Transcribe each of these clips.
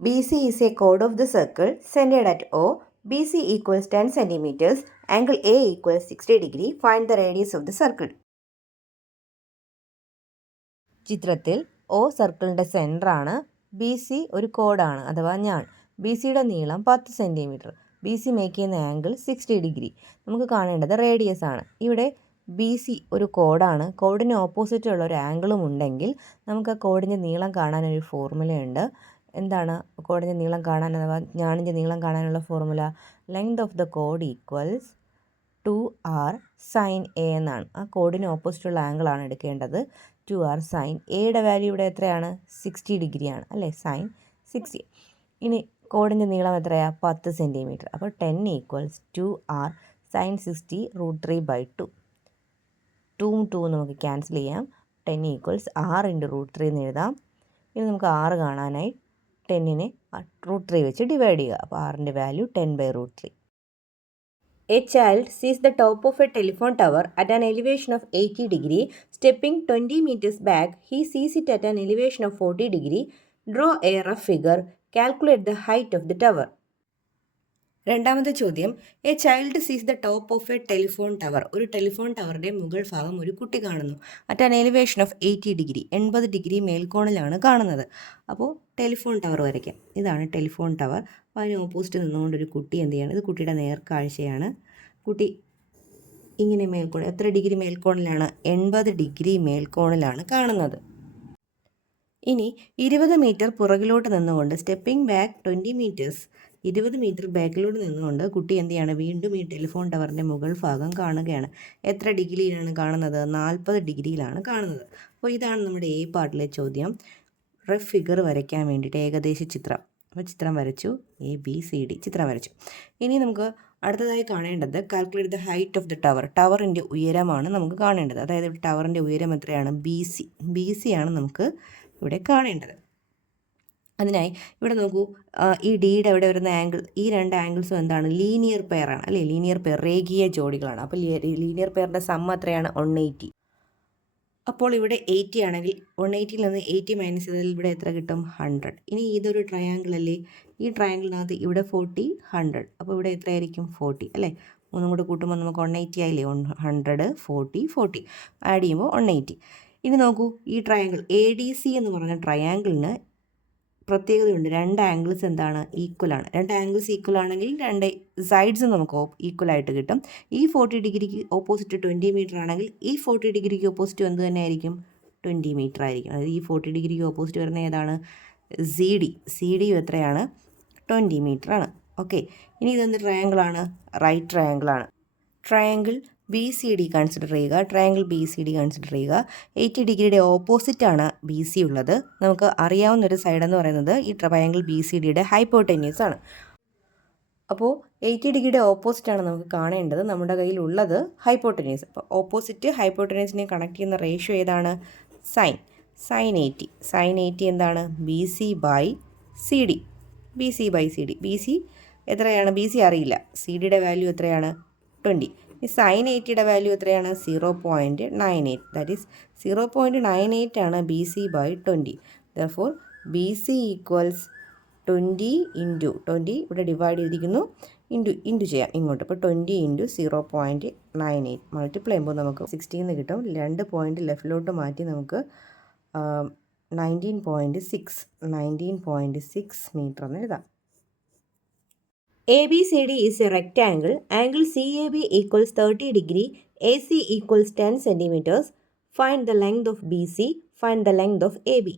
BC is a chord of the circle centered at O. BC equals 10 centimeters. Angle A equals 60 degree. Find the radius of the circle. ചിത്രത്തിൽ O സർക്കിളിൻ്റെ സെൻറ്ററാണ്. B C ഒരു കോഡാണ് അഥവാ ഞാൻ. B സിയുടെ നീളം 10 centimetre. B C make ചെയ്യുന്ന angle 60 degree. നമുക്ക് കാണേണ്ടത് റേഡിയസ് ആണ്. ഇവിടെ ബി സി ഒരു കോഡാണ്. കോഡിന് ഓപ്പോസിറ്റ് ഉള്ള ഒരു ആംഗിളും ഉണ്ടെങ്കിൽ നമുക്ക് ആ കോഡിൻ്റെ നീളം കാണാനൊരു ഫോർമുലയുണ്ട്. എന്താണ് കോഡിൻ്റെ നീളം കാണാൻ അഥവാ ഞാണിൻ്റെ നീളം കാണാനുള്ള ഫോർമുല? ലെങ്ത് ഓഫ് ദ കോഡ് ഈക്വൽസ് 2r സൈൻ എ എന്നാണ്. ആ കോഡിന് ഓപ്പോസിറ്റുള്ള ആംഗിളാണ് എടുക്കേണ്ടത്. 2r സൈൻ എയുടെ വാല്യൂ ഇവിടെ എത്രയാണ്? 60 ഡിഗ്രിയാണ് അല്ലേ? സൈൻ 60. ഇനി കോഡിൻ്റെ നീളം എത്രയാണ്? 10 സെൻറ്റിമീറ്റർ. അപ്പോൾ 10 ഈക്വൽസ് 2r സൈൻ 60 √3/2. 2 നമുക്ക് ക്യാൻസൽ ചെയ്യാം. 10 ഈക്വൽസ് r × √3 എന്ന് എഴുതാം. ഇനി നമുക്ക് r കാണാനായി 10നെ √3 വെച്ച് ഡിവൈഡ് ചെയ്യുക. അപ്പോൾ rൻ്റെ value 10/√3. A child sees the top of a telephone tower at an elevation of 80 degree. Stepping 20 meters back, he sees it at an elevation of 40 degree. Draw a rough figure. Calculate the height of the tower. രണ്ടാമത്തെ ചോദ്യം, a child sees the top of a telephone tower. ഒരു telephone ടവറിൻ്റെ മുകൾ ഭാഗം ഒരു കുട്ടി കാണുന്നു. At an elevation of 80 degree, 80 degree മേൽക്കോണിലാണ് കാണുന്നത്. അപ്പോൾ ടെലിഫോൺ ടവർ വരയ്ക്കാം. ഇതാണ് ടെലിഫോൺ ടവർ. അപ്പോൾ അതിന് ഓപ്പോസിറ്റ് നിന്നുകൊണ്ട് ഒരു കുട്ടി എന്ത് ചെയ്യണം? ഇത് കുട്ടിയുടെ നേർക്കാഴ്ചയാണ്. കുട്ടി ഇങ്ങനെ മേൽക്കോൺ, എത്ര ഡിഗ്രി മേൽക്കോണിലാണ്? 80 ഡിഗ്രി മേൽക്കോണിലാണ് കാണുന്നത്. ഇനി 20 മീറ്റർ പുറകിലോട്ട് നിന്നുകൊണ്ട് സ്റ്റെപ്പിംഗ് ബാക്ക് 20 മീറ്റേഴ്സ്, 20 മീറ്റർ ബാക്കിലോട്ട് നിന്നുകൊണ്ട് കുട്ടി എന്ത് ചെയ്യാണ്? വീണ്ടും ഈ ടെലിഫോൺ ടവറിൻ്റെ മുകൾ ഭാഗം കാണുകയാണ്. എത്ര ഡിഗ്രിയിലാണ് കാണുന്നത്? 40 ഡിഗ്രിയിലാണ് കാണുന്നത്. അപ്പോൾ ഇതാണ് നമ്മുടെ എ പാർട്ടിലെ ചോദ്യം. റഫ് ഫിഗർ വരയ്ക്കാൻ വേണ്ടിയിട്ട് ഏകദേശ ചിത്രം. അപ്പോൾ ചിത്രം വരച്ചു. ABCD ചിത്രം വരച്ചു. ഇനി നമുക്ക് അടുത്തതായി കാണേണ്ടത് calculate the height of the tower. ടവറിൻ്റെ ഉയരമാണ് നമുക്ക് കാണേണ്ടത്. അതായത് ടവറിൻ്റെ ഉയരം എത്രയാണ്? BC ആണ് നമുക്ക് ഇവിടെ കാണേണ്ടത്. അതിനായി ഇവിടെ നോക്കൂ, ഈ ഡിയുടെ അവിടെ വരുന്ന ആംഗിൾ, ഈ രണ്ട് ആംഗിൾസും എന്താണ്? ലീനിയർ പെയറാണ് അല്ലേ? ലീനിയർ പെയർ, രേഖീയ ജോഡികളാണ്. അപ്പോൾ ലീനിയർ പെയറിൻ്റെ സം എത്രയാണ്? 180. അപ്പോൾ ഇവിടെ 80 ആണെങ്കിൽ 180ൽ നിന്ന് 80 മൈനസ് ചെയ്താൽ ഇവിടെ എത്ര കിട്ടും? 100. ഇനി ഇതൊരു ട്രയാങ്കിൾ അല്ലേ? ഈ ട്രയാങ്കിളിനകത്ത് ഇവിടെ 40, 100. അപ്പോൾ ഇവിടെ എത്രയായിരിക്കും? 40 അല്ലേ? മൂന്നും കൂടെ കൂട്ടുമ്പോൾ നമുക്ക് 180 ആയില്ലേ? 100, 40, 40 ആഡ് ചെയ്യുമ്പോൾ 180. ഇനി നോക്കൂ, ഈ ട്രയാങ്കിൾ ADC എന്ന് പറഞ്ഞ ട്രയാങ്കിളിന് പ്രത്യേകതയുണ്ട്. രണ്ട് ആംഗിൾസ് എന്താണ്? ഈക്വലാണ്. രണ്ട് ആംഗിൾസ് ഈക്വൽ ആണെങ്കിൽ രണ്ട് സൈഡ്സും നമുക്ക് ഈക്വലായിട്ട് കിട്ടും. ഈ 40 ഡിഗ്രിക്ക് ഓപ്പോസിറ്റ് 20 മീറ്റർ ആണെങ്കിൽ ഈ 40 ഡിഗ്രിക്ക് ഓപ്പോസിറ്റ് എന്ത് തന്നെ ആയിരിക്കും? 20 മീറ്റർ ആയിരിക്കും. അതായത് ഈ 40 ഡിഗ്രിക്ക് ഓപ്പോസിറ്റ് വരുന്ന ഏതാണ്? CD എത്രയാണ്? 20 മീറ്റർ ആണ്. ഓക്കെ, ഇനി ഇതെന്ത് ട്രയാങ്കിളാണ്? റൈറ്റ് ട്രയാങ്കിളാണ്. ട്രയാങ്കിൾ BCD കൺസിഡർ ചെയ്യുക. ട്രയാങ്കിൾ BCD കൺസിഡർ ചെയ്യുക. 80 ഡിഗ്രിയുടെ ഓപ്പോസിറ്റാണ് BC ഉള്ളത്. നമുക്ക് അറിയാവുന്നൊരു സൈഡ് എന്ന് പറയുന്നത് ഈ ട്രയാങ്കിൾ BCDയുടെ ഹൈപ്പോട്ടന്യൂസ് ആണ്. അപ്പോൾ 80 ഡിഗ്രിയുടെ ഓപ്പോസിറ്റാണ് നമുക്ക് കാണേണ്ടത്. നമ്മുടെ കയ്യിലുള്ളത് ഹൈപ്പോട്ടന്യൂസ്. അപ്പോൾ ഓപ്പോസിറ്റ് ഹൈപ്പോട്ടന്യൂസിനെ കണക്ട് ചെയ്യുന്ന റേഷ്യോ ഏതാണ്? സൈൻ 80 എന്താണ്? BC/CD. BC എത്രയാണ്? BC അറിയില്ല. CD-യുടെ വാല്യൂ എത്രയാണ്? 20. ഈ സൈൻ 80യുടെ വാല്യൂ എത്രയാണ്? 0.98. ദാറ്റ് ഈസ് 0.98 ആണ് BC/20. ദെർഫോർ BC ഈക്വൽസ് 20 × 20 ഇവിടെ ഡിവൈഡ് ചെയ്തിരിക്കുന്നു, ഇൻറ്റു ചെയ്യാം ഇങ്ങോട്ട്. അപ്പോൾ 20 × 0.98 മൾട്ടിപ്ലൈ ചെയ്യുമ്പോൾ നമുക്ക് 16 കിട്ടും. 2 പോയിൻറ്റ് ലെഫ്റ്റിലോട്ട് മാറ്റി നമുക്ക് 19.6 മീറ്റർ എന്ന് എഴുതാം. ABCD is a rectangle. Angle CAB equals 30 degree. AC equals 10 centimeters. Find the length of BC. Find the length of AB.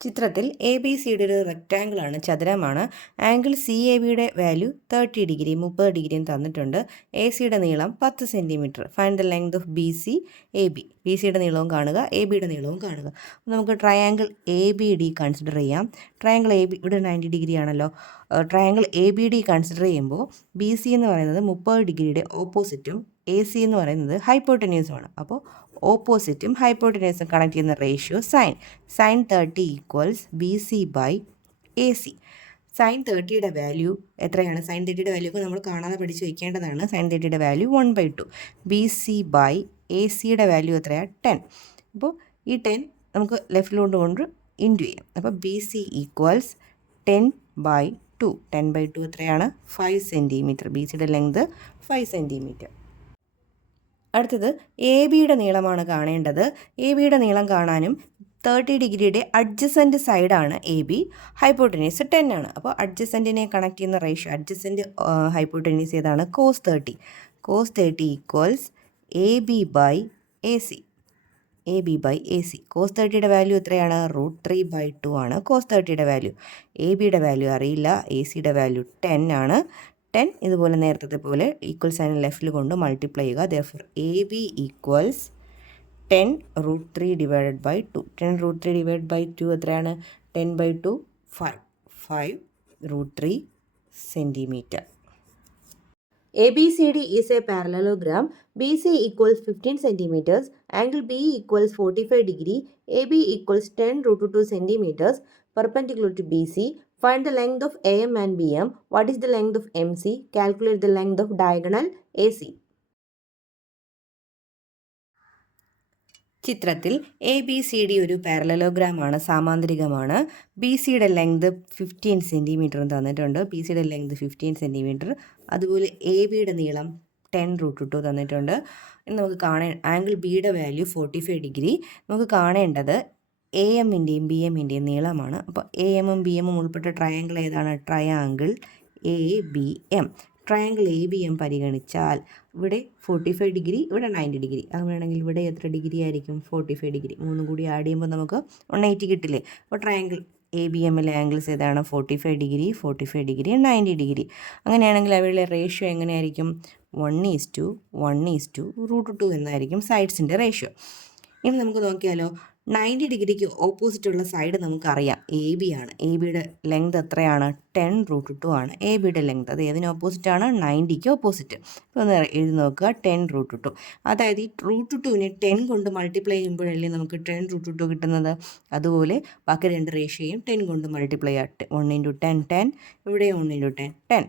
ചിത്രത്തിൽ ABCD ഒരു റെക്റ്റാങ്കിൾ ആണ്, ചതുരമാണ്. ആംഗിൾ CABയുടെ വാല്യൂ 30 ഡിഗ്രി, 30 ഡിഗ്രിയും തന്നിട്ടുണ്ട്. ACയുടെ നീളം 10 centimetre. Find the length of BC AB. BCയുടെ നീളവും കാണുക, ABയുടെ നീളവും കാണുക. നമുക്ക് ട്രയാങ്കിൾ ABD കൺസിഡർ ചെയ്യാം. ട്രയാങ്കിൾ AB ഇവിടെ 90 ഡിഗ്രി ആണല്ലോ. ട്രയാങ്കിൾ ABD കൺസിഡർ ചെയ്യുമ്പോൾ BC എന്ന് പറയുന്നത് 30 ഡിഗ്രിയുടെ ഓപ്പോസിറ്റും AC എന്ന് പറയുന്നത് ഹൈപ്പോട്ടന്യൂസുമാണ്. അപ്പോൾ ഓപ്പോസിറ്റും ഹൈപ്പോട്ടന്യൂസും കണക്ട് ചെയ്യുന്ന ratio sine 30 equals BC/AC. Sine 30യുടെ വാല്യൂ എത്രയാണ്? സൈൻ 30യുടെ വാല്യൂ ഒക്കെ നമ്മൾ കാണാതെ പഠിച്ച് വയ്ക്കേണ്ടതാണ്. സൈൻ 30യുടെ വാല്യൂ 1/2. BC/ACയുടെ വാല്യൂ എത്രയാണ്? 10. അപ്പോൾ ഈ 10 നമുക്ക് ലെഫ്റ്റിലോട്ട് കൊണ്ട് ഇൻറ്റു എ. അപ്പോൾ BC ഈക്വൽസ് 10/2. 10/2 എത്രയാണ്? 5 സെൻറ്റിമീറ്റർ. BCയുടെ ലെങ്ത് 5 സെൻറ്റിമീറ്റർ. അടുത്തത് AB നീളമാണ് കാണേണ്ടത്. AB നീളം കാണാനും 30 ഡിഗ്രിയുടെ അഡ്ജസൻറ്റ് സൈഡാണ് AB. ഹൈപ്പോട്ടനീസ് 10 ആണ്. അപ്പോൾ അഡ്ജസൻറ്റിനെ കണക്ട് ചെയ്യുന്ന റേഷ്യോ, അഡ്ജസൻറ്റ് ഹൈപ്പോട്ടനീസ് ഏതാണ്? cos 30. cos 30 equals AB/AC. AB/AC. cos 30യുടെ വാല്യൂ എത്രയാണ്? √3/2 ആണ് cos 30യുടെ വാല്യൂ. ABയുടെ വാല്യൂ അറിയില്ല, ACയുടെ വാല്യൂ 10 ആണ്. 10 ഇതുപോലെ നേരത്തെ പോലെ ഈക്വൽ സൈൻ ലെഫ്റ്റിൽ കൊണ്ട് മൾട്ടിപ്ലൈ ചെയ്യുക. therefore AB equals 10 √3 divided by 2. 10 √3 divide by 2 എത്രയാണ്? 10/2 5 √3 centimetre. ABCD is a parallelogram. BC equals 15 centimeters. Angle B equals 45 degree. AB equals 10 √2 centimeters. Perpendicular to BC. Find the length of AM and BM. What is the length of MC? Calculate the length of diagonal AC. ചിത്രത്തിൽ ABCD ഒരു പാരലലോഗ്രാമാണ്, സാമാന്തരികമാണ്. BCയുടെ length 15 centimetre തന്നിട്ടുണ്ട്. BCയുടെ length 15 centimetre. അതുപോലെ ABയുടെ നീളം 10 √2 തന്നിട്ടുണ്ട്. ഇനി നമുക്ക് angle ബിയുടെ value 45 degree. നമുക്ക് കാണേണ്ടത് AM-ൻ്റെയും BM-ൻ്റെയും നീളമാണ്. അപ്പോൾ AM-ഉം BM-ഉം ഉൾപ്പെട്ട ട്രയാങ്കിൾ ഏതാണ്? Triangle ABM. ട്രയാങ്കിൾ ABM പരിഗണിച്ചാൽ ഇവിടെ 45 ഡിഗ്രി, ഇവിടെ 90 ഡിഗ്രി. അങ്ങനെയാണെങ്കിൽ ഇവിടെ എത്ര ഡിഗ്രി ആയിരിക്കും? 45 ഡിഗ്രി. മൂന്നും കൂടി ആഡ് ചെയ്യുമ്പോൾ നമുക്ക് 180 കിട്ടില്ലേ? അപ്പോൾ ട്രയാങ്കിൾ ABM-ലെ ആംഗിൾസ് ഏതാണ്? 45 ഡിഗ്രി, 45 ഡിഗ്രി, 90 ഡിഗ്രി. അങ്ങനെയാണെങ്കിൽ അവരുടെ റേഷ്യോ എങ്ങനെയായിരിക്കും? 1:1:√2 എന്നായിരിക്കും സൈഡ്സിൻ്റെ റേഷ്യോ. ഇനി നമുക്ക് നോക്കിയാലോ, 90 ഡിഗ്രിക്ക് ഓപ്പോസിറ്റുള്ള സൈഡ് നമുക്കറിയാം AB ആണ്. ABയുടെ ലെങ്ത് എത്രയാണ്? 10 √2 ആണ് ABയുടെ ലെങ്ത്. അത് ഏതിന് ഓപ്പോസിറ്റാണ്? 90ക്ക് ഓപ്പോസിറ്റ്. ഇപ്പോൾ ഒന്ന് എഴുതി നോക്കുക, 10 √2. അതായത് ഈ √2നെ 10 കൊണ്ട് മൾട്ടിപ്ലൈ ചെയ്യുമ്പോഴല്ലേ നമുക്ക് 10 √2 കിട്ടുന്നത്. അതുപോലെ ബാക്കി രണ്ട് റേഷ്യോയും 10 കൊണ്ട് മൾട്ടിപ്ലൈ ചെയ്യുക. 1 × 10 10, ഇവിടെ 1 × 10 10.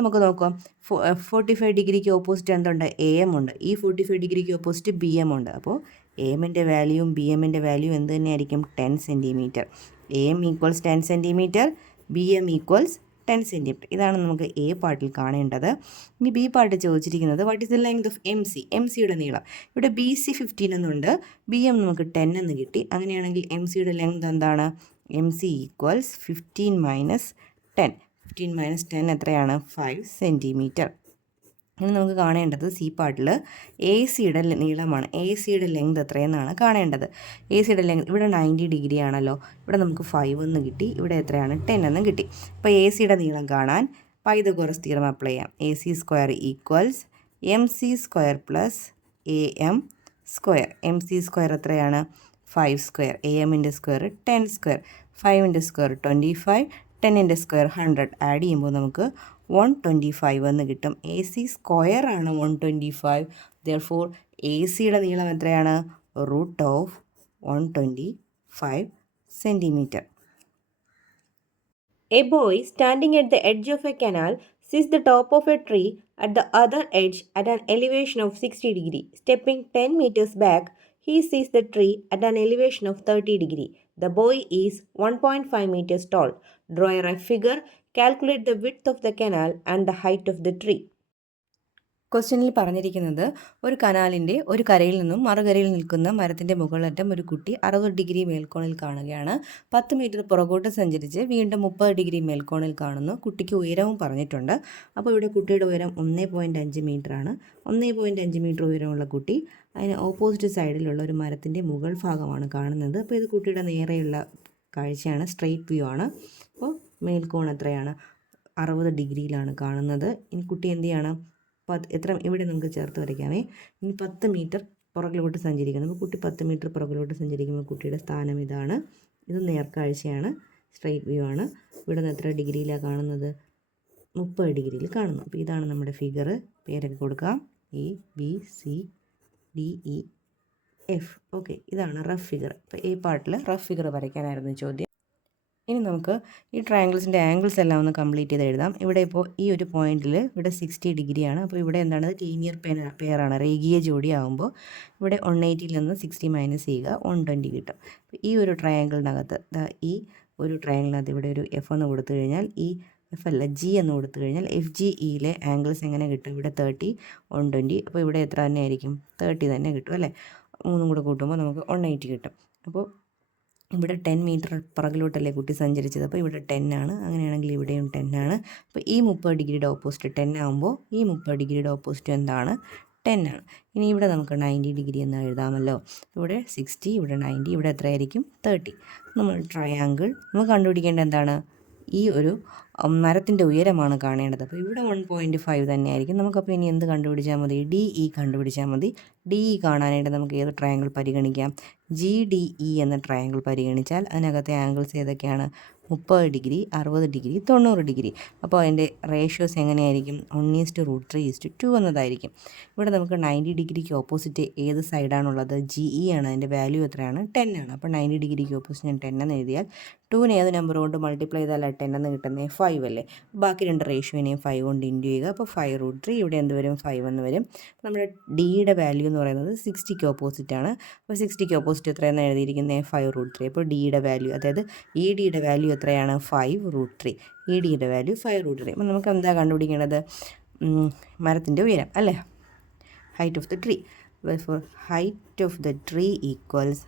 നമുക്ക് നോക്കാം, 45 ഡിഗ്രിക്ക് ഓപ്പോസിറ്റ് എന്തുണ്ട്? AM ഉണ്ട്. ഈ 45 ഡിഗ്രിക്ക് ഓപ്പോസിറ്റ് BM ഉണ്ട്. അപ്പോൾ AM-ൻ്റെ വാല്യൂവും BM-ൻ്റെ വാല്യൂ എന്ത് തന്നെയായിരിക്കും? 10 centimetre. AM equals 10 centimetre, BM equals 10 centimetre. ഇതാണ് നമുക്ക് A പാർട്ടിൽ കാണേണ്ടത്. ഇനി B പാർട്ട് ചോദിച്ചിരിക്കുന്നത് what is the length of MC? MCയുടെ നീളം. ഇവിടെ BC 15 എന്നുണ്ട്, BM നമുക്ക് 10 എന്ന് കിട്ടി. അങ്ങനെയാണെങ്കിൽ MCയുടെ ലെങ്ത് എന്താണ്? MC equals 15 - 10. 15 - 10 എത്രയാണ്? 5 സെൻറ്റിമീറ്റർ. ഇനി നമുക്ക് കാണേണ്ടത് C പാർട്ടിൽ ACയുടെ നീളമാണ്. ACയുടെ ലെങ്ത് എത്രയെന്നാണ് കാണേണ്ടത്. ACയുടെ ലെങ്ത് ഇവിടെ 90 ഡിഗ്രി ആണല്ലോ, ഇവിടെ നമുക്ക് 5 എന്ന് കിട്ടി, ഇവിടെ എത്രയാണ്? 10 എന്ന് കിട്ടി. അപ്പോൾ ACയുടെ നീളം കാണാൻ പൈതഗോറസ് തിയറം അപ്ലൈ ചെയ്യാം. AC² equals MC² + AM². MC² എത്രയാണ്? 5². AM-ൻ്റെ സ്ക്വയർ 10². 5-ൻ്റെ സ്ക്വയർ 25, 10-ൻ്റെ സ്ക്വയർ 100. ആഡ് ചെയ്യുമ്പോൾ നമുക്ക് 125 എന്ന് കിട്ടും. AC² ആണ് 125. therefore ACയുടെ നീളം എത്രയാണ്? √125 centimetre. A boy standing at the edge of a canal sees the top of a tree at the other edge at an elevation of 60 degree. Stepping 10 meters back, he sees the tree at an elevation of 30 degree. The boy is 1.5 meters tall. Draw a rough figure. Calculate the width of the canal and the height of the tree. ക്വസ്റ്റ്യനിൽ പറഞ്ഞിരിക്കുന്നത് ഒരു കനാലിൻ്റെ ഒരു കരയിൽ നിന്നും മറുകരയിൽ നിൽക്കുന്ന മരത്തിൻ്റെ മുകളറ്റം ഒരു കുട്ടി 60 ഡിഗ്രി മേൽക്കോണിൽ കാണുകയാണ്. 10 മീറ്റർ പുറകോട്ട് സഞ്ചരിച്ച് വീണ്ടും 30 ഡിഗ്രി മേൽക്കോണിൽ കാണുന്നു. കുട്ടിക്ക് ഉയരവും പറഞ്ഞിട്ടുണ്ട്. അപ്പോൾ ഇവിടെ കുട്ടിയുടെ ഉയരം 1.5 മീറ്ററാണ്. 1.5 മീറ്റർ ഉയരമുള്ള കുട്ടി അതിന് ഓപ്പോസിറ്റ് സൈഡിലുള്ള ഒരു മരത്തിൻ്റെ മുകൾ ഭാഗമാണ് കാണുന്നത്. അപ്പോൾ ഇത് കുട്ടിയുടെ നേരെയുള്ള കാഴ്ചയാണ്, സ്ട്രെയിറ്റ് വ്യൂ ആണ്. അപ്പോൾ മേൽക്കോൺ എത്രയാണ്? 60 ഡിഗ്രിയിലാണ് കാണുന്നത്. ഇനി കുട്ടി എന്ത് ചെയ്യണം? എത്ര ഇവിടെ നമുക്ക് ചേർത്ത് വരയ്ക്കാമേ. ഇനി 10 മീറ്റർ പുറകിലോട്ട് സഞ്ചരിക്കുന്നു. അപ്പോൾ കുട്ടി 10 മീറ്റർ പുറകിലോട്ട് സഞ്ചരിക്കുമ്പോൾ കുട്ടിയുടെ സ്ഥാനം ഇതാണ്. ഇത് നേർക്കാഴ്ചയാണ്, സ്ട്രെയിറ്റ് വ്യൂ ആണ്. ഇവിടെ നിന്ന് എത്ര ഡിഗ്രിയിലാണ് കാണുന്നത്? 30 ഡിഗ്രിയിൽ കാണുന്നു. അപ്പോൾ ഇതാണ് നമ്മുടെ ഫിഗർ. പേരൊക്കെ കൊടുക്കാം, ABCDEF. ഓക്കെ, ഇതാണ് റഫ് ഫിഗർ. അപ്പോൾ A പാർട്ടിൽ റഫ് ഫിഗർ വരയ്ക്കാനായിരുന്നു ചോദ്യം. ഇനി നമുക്ക് ഈ ട്രയാങ്കിൾസിൻ്റെ ആംഗിൾസ് എല്ലാം ഒന്ന് കംപ്ലീറ്റ് ചെയ്ത് എഴുതാം. ഇവിടെ ഇപ്പോൾ ഈ ഒരു പോയിന്റിൽ ഇവിടെ 60 ഡിഗ്രിയാണ്. അപ്പോൾ ഇവിടെ എന്താണ് ലീനിയർ പെയറാണ്, രേഖീയ ജോഡി ആകുമ്പോൾ ഇവിടെ 180 നിന്ന് 60 മൈനസ് ചെയ്യുക 120 കിട്ടും. അപ്പോൾ ഈ ഒരു ട്രയാങ്കിളിനകത്ത് ഈ ഒരു ട്രയാങ്കിളിനകത്ത് ഇവിടെ ഒരു എഫ് എന്ന് കൊടുത്തു കഴിഞ്ഞാൽ ഈ എഫ് അല്ല ജി എന്ന് കൊടുത്തു കഴിഞ്ഞാൽ എഫ് ജി ഇയിലെ ആംഗിൾസ് എങ്ങനെ കിട്ടും? ഇവിടെ 30 120. അപ്പോൾ ഇവിടെ എത്ര തന്നെ ആയിരിക്കും? 30 തന്നെ കിട്ടും അല്ലേ? മൂന്നും കൂടെ കൂട്ടുമ്പോൾ നമുക്ക് 180 കിട്ടും. അപ്പോൾ ഇവിടെ 10 മീറ്റർ പുറകിലോട്ടല്ലേ കുട്ടി സഞ്ചരിച്ചത്, അപ്പോൾ ഇവിടെ 10 ആണ്. അങ്ങനെയാണെങ്കിൽ ഇവിടെയും 10 ആണ്. അപ്പോൾ ഈ 30 ഡിഗ്രിയുടെ ഓപ്പോസിറ്റ് 10 ആകുമ്പോൾ ഈ 30 ഡിഗ്രിയുടെ ഓപ്പോസിറ്റ് എന്താണ്? 10 ആണ്. ഇനി ഇവിടെ നമുക്ക് 90 ഡിഗ്രി എന്ന് എഴുതാമല്ലോ. ഇവിടെ 60, ഇവിടെ 90, ഇവിടെ എത്രയായിരിക്കും? 30. നമ്മൾ ട്രയാങ്കിൾ നമുക്ക് കണ്ടുപിടിക്കേണ്ടത് എന്താണ്? ഈ ഒരു മരത്തിൻ്റെ ഉയരമാണ് കാണേണ്ടത്. അപ്പോൾ ഇവിടെ 1.5 തന്നെയായിരിക്കും. നമുക്കപ്പോൾ ഇനി എന്ത് കണ്ടുപിടിച്ചാൽ മതി? ഡി ഇ കണ്ടുപിടിച്ചാൽ മതി. ഡി ഇ കാണാനായിട്ട് നമുക്ക് ഏത് ട്രയാങ്കിൾ പരിഗണിക്കാം? ജി ഡി ഇ എന്ന ട്രയാങ്കിൾ പരിഗണിച്ചാൽ അതിനകത്തെ ആംഗിൾസ് ഏതൊക്കെയാണ്? 30 ഡിഗ്രി, 60 ഡിഗ്രി, 90 ഡിഗ്രി. അപ്പോൾ അതിൻ്റെ റേഷ്യോസ് എങ്ങനെയായിരിക്കും? 1:√3:2 എന്നതായിരിക്കും. ഇവിടെ നമുക്ക് 90 ഡിഗ്രിക്ക് ഓപ്പോസിറ്റ് ഏത് സൈഡാണുള്ളത്? ജി ഇ ആണ്. അതിൻ്റെ വാല്യൂ എത്രയാണ്? 10 ആണ്. അപ്പോൾ 90 ഡിഗ്രിക്ക് ഓപ്പോസിറ്റ് ഞാൻ 10 എന്ന് എഴുതിയാൽ 2നെ ഏത് നമ്പർ കൊണ്ട് മൾട്ടിപ്ലൈ ചെയ്താൽ 10 എന്ന് കിട്ടുന്നത്? 5 അല്ലേ? ബാക്കി രണ്ട് റേഷ്യോനെയും 5 കൊണ്ട് ഇൻറ്റു ചെയ്യുക. അപ്പോൾ 5√3. ഇവിടെ എന്ത് വരും? 5 എന്ന് വരും. നമ്മുടെ ഡിയുടെ വാല്യൂ എന്ന് പറയുന്നത് 60ക്ക് ഓപ്പോസിറ്റാണ്. അപ്പോൾ 60ക്ക് ഓപ്പോസിറ്റ് എത്രയെന്ന് എഴുതിയിരിക്കുന്നത്? 5√3. അപ്പോൾ ഡിയുടെ വാല്യൂ, അതായത് ഇ ഡിയുടെ വാല്യൂ എത്രയാണ്? 5√3. ഇ ഡിയുടെ വാല്യൂ 5√3. അപ്പോൾ നമുക്ക് എന്താ കണ്ടുപിടിക്കേണ്ടത്? മരത്തിൻ്റെ ഉയരം അല്ലേ? Height of the tree. For height of the tree equals,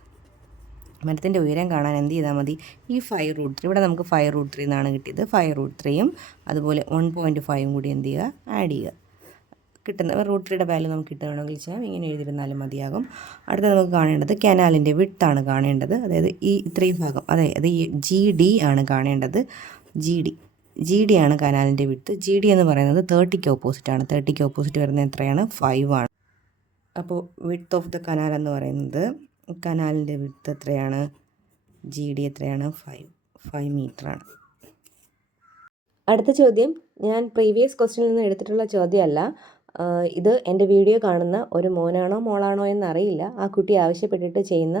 മരത്തിൻ്റെ ഉയരം കാണാൻ എന്ത് ചെയ്താൽ മതി? ഈ 5√3, ഇവിടെ നമുക്ക് 5√3 എന്നാണ് കിട്ടിയത്. 5√3യും അതുപോലെ 1.5 കൂടി എന്ത് ചെയ്യുക? ആഡ് ചെയ്യുക. കിട്ടുന്ന √3യുടെ വാല്യൂ നമുക്ക് കിട്ടണമെങ്കിൽ വെച്ചാൽ ഇങ്ങനെ എഴുതിയിരുന്നാലും മതിയാകും. അടുത്ത നമുക്ക് കാണേണ്ടത് കനാലിൻ്റെ വിഡ്ത്താണ് കാണേണ്ടത്. അതായത് ഈ ഇത്രയും ഭാഗം, അതായത് ഈ ജി ഡി ആണ് കാണേണ്ടത്. ജി ഡി ആണ് കനാലിൻ്റെ വിഡ്ത്ത്. ജി ഡി എന്ന് പറയുന്നത് 30ക്ക് ഓപ്പോസിറ്റാണ്. 30ക്ക് ഓപ്പോസിറ്റ് വരുന്നത് എത്രയാണ്? 5 ആണ്. അപ്പോൾ വിഡ്ത്ത് ഓഫ് ദ കനാൽ എന്ന് പറയുന്നത്, കനാലിൻ്റെ വിഡ്ത്ത് എത്രയാണ്? ജി ഡി എത്രയാണ്? 5 മീറ്ററാണ്. അടുത്ത ചോദ്യം ഞാൻ പ്രീവിയസ് ക്വസ്റ്റ്യനിൽ നിന്ന് എടുത്തിട്ടുള്ള ചോദ്യമല്ല. ഇത് എൻ്റെ വീഡിയോ കാണുന്ന ഒരു മോനാണോ മോളാണോ എന്നറിയില്ല. ആ കുട്ടി ആവശ്യപ്പെട്ടിട്ട് ചെയ്യുന്ന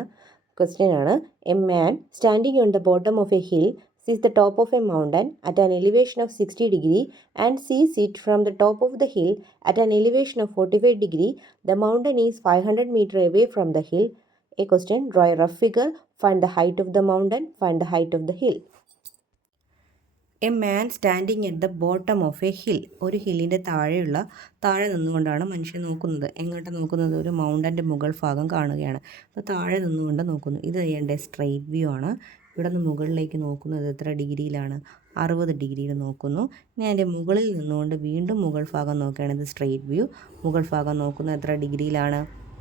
ക്വസ്റ്റ്യനാണ്. A man standing on the bottom of A hill sees the top of a mountain at an elevation of 60 degree and sees it from the top of the hill at an elevation of 45 degree. The mountain is 500 meter away from the hill. A question, draw a rough figure, find the height of the mountain, find the height of the hill. A man standing at the bottom of A hill. ഒരു ഹില്ലിൻ്റെ താഴെ നിന്നുകൊണ്ടാണ് മനുഷ്യൻ നോക്കുന്നത്. എങ്ങോട്ട് നോക്കുന്നത്? ഒരു മൗണ്ടൻ്റെ മുകൾ ഭാഗം കാണുകയാണ്. അപ്പോൾ താഴെ നിന്നുകൊണ്ട് നോക്കുന്നു. ഇത് ചെയ്യേണ്ട സ്ട്രെയിറ്റ് വ്യൂ ആണ്. ഇവിടെ നിന്ന് മുകളിലേക്ക് നോക്കുന്നത് എത്ര ഡിഗ്രിയിലാണ്? 60 ഡിഗ്രിയിൽ നോക്കുന്നു. ഇനി അതിൻ്റെ മുകളിൽ നിന്നുകൊണ്ട് വീണ്ടും മുകൾ ഭാഗം നോക്കുകയാണ്. ഇത് സ്ട്രെയിറ്റ് വ്യൂ. മുകൾ ഭാഗം നോക്കുന്നത് എത്ര ഡിഗ്രിയിലാണ്?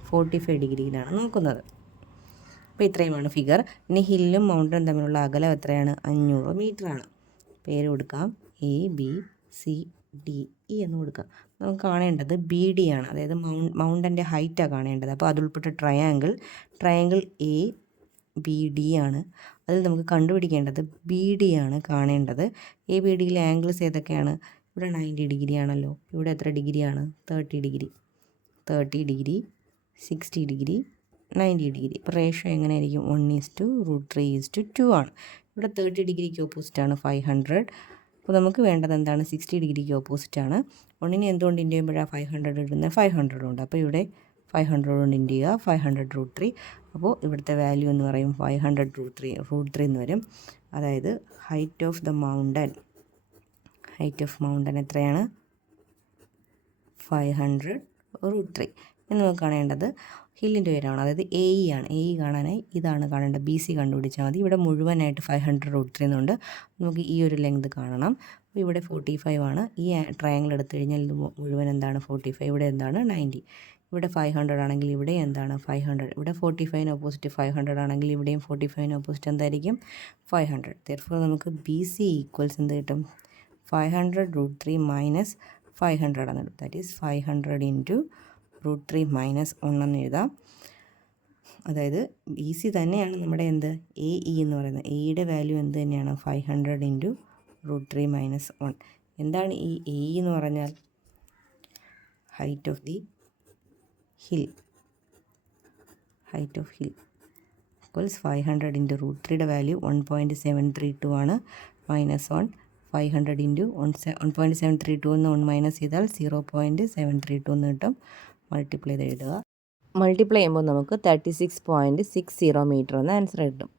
45 ഡിഗ്രിയിലാണ് നോക്കുന്നത്. അപ്പോൾ ഇത്രയുമാണ് ഫിഗർ. ഇനി ഹില്ലും മൗണ്ടനും തമ്മിലുള്ള അകലം എത്രയാണ്? 500 മീറ്ററാണ്. പേര് കൊടുക്കാം A B C D E എന്ന് കൊടുക്കാം. നമുക്ക് കാണേണ്ടത് ബി ഡി ആണ്. അതായത് മൗണ്ടൻ്റെ ഹൈറ്റാണ് കാണേണ്ടത്. അപ്പോൾ അതുൾപ്പെട്ട ട്രയാങ്കിൾ എ ബി ഡി ആണ്. അതിൽ നമുക്ക് കണ്ടുപിടിക്കേണ്ടത് ബി ഡി ആണ് കാണേണ്ടത്. എ ബി ഡിയിലെ ആംഗിൾസ് ഏതൊക്കെയാണ്? ഇവിടെ 90 ഡിഗ്രി ആണല്ലോ. ഇവിടെ എത്ര ഡിഗ്രിയാണ്? 30 ഡിഗ്രി, 60 ഡിഗ്രി, 90 ഡിഗ്രി. ഇപ്പോൾ റേഷ്യോ എങ്ങനെയായിരിക്കും? 1:√3:2 ആണ്. ഇവിടെ 30 ഡിഗ്രിക്ക് ഓപ്പോസിറ്റാണ് 500. അപ്പോൾ നമുക്ക് വേണ്ടത് എന്താണ്? 60 ഡിഗ്രിക്ക് ഓപ്പോസിറ്റാണ്. 1നെ എന്തുകൊണ്ട് ഇൻറ്റു ചെയ്യുമ്പോഴാണ് 500 ഇടുന്നത്? 500 ഉണ്ട്. അപ്പോൾ ഇവിടെ 500 കൊണ്ട് ഇൻറ്റു ചെയ്യുക. 500√3. അപ്പോൾ ഇവിടുത്തെ വാല്യൂ എന്ന് പറയും 500√3 എന്ന് വരും. അതായത് ഹൈറ്റ് ഓഫ് മൗണ്ടൻ എത്രയാണ്? 500√3. ഇനി നമുക്ക് കാണേണ്ടത് ഹില്ലിൻ്റെ ഉയരമാണ്. അതായത് എ ഇ ആണ്. എ ഇ കാണാനായി ഇതാണ് കാണേണ്ടത്. ബി സി കണ്ടുപിടിച്ചാൽ മതി. ഇവിടെ മുഴുവനായിട്ട് 500√3 എന്നുണ്ട്. നമുക്ക് ഈ ഒരു ലെങ്ത് കാണണം. അപ്പോൾ ഇവിടെ 45 ആണ്. ഈ ട്രയാങ്കിൾ എടുത്തു കഴിഞ്ഞാൽ ഇത് മുഴുവൻ എന്താണ്? 45. ഇവിടെ എന്താണ്? 90. ഇവിടെ 500 ആണെങ്കിൽ ഇവിടെ എന്താണ്? 500. ഇവിടെ 45ന് ഓപ്പോസിറ്റ് 500 ആണെങ്കിൽ ഇവിടെയും 45ന് ഓപ്പോസിറ്റ് എന്തായിരിക്കും? 500. therefore നമുക്ക് ബി സി ഈക്വൽസ് എന്ത് കിട്ടും? 500√3 മൈനസ് 500 എന്ന് കിട്ടും. ദാറ്റ് ഈസ് 500 × √3 മൈനസ് 1 എന്ന് എഴുതാം. അതായത് ബി സി തന്നെയാണ് നമ്മുടെ എന്ത്? എ ഇ എന്ന് പറയുന്നത്. എയുടെ വാല്യൂ എന്ത് തന്നെയാണ്? 500 × √3 മൈനസ് 1. എന്താണ് ഈ എ എന്ന് പറഞ്ഞാൽ? Height of hill. Equals 500 into √3യുടെ വാല്യൂ 1.732 ആണ്. -1 500 ഇൻറ്റു 1.732 എന്ന് 1 മൈനസ് ചെയ്താൽ 0.732 എന്ന് കിട്ടും. മൾട്ടിപ്ലൈ ചെയ്ത് എഴുതുക. മൾട്ടിപ്ലൈ ചെയ്യുമ്പോൾ നമുക്ക് 36.60 മീറ്റർ എന്ന ആൻസർ കിട്ടും.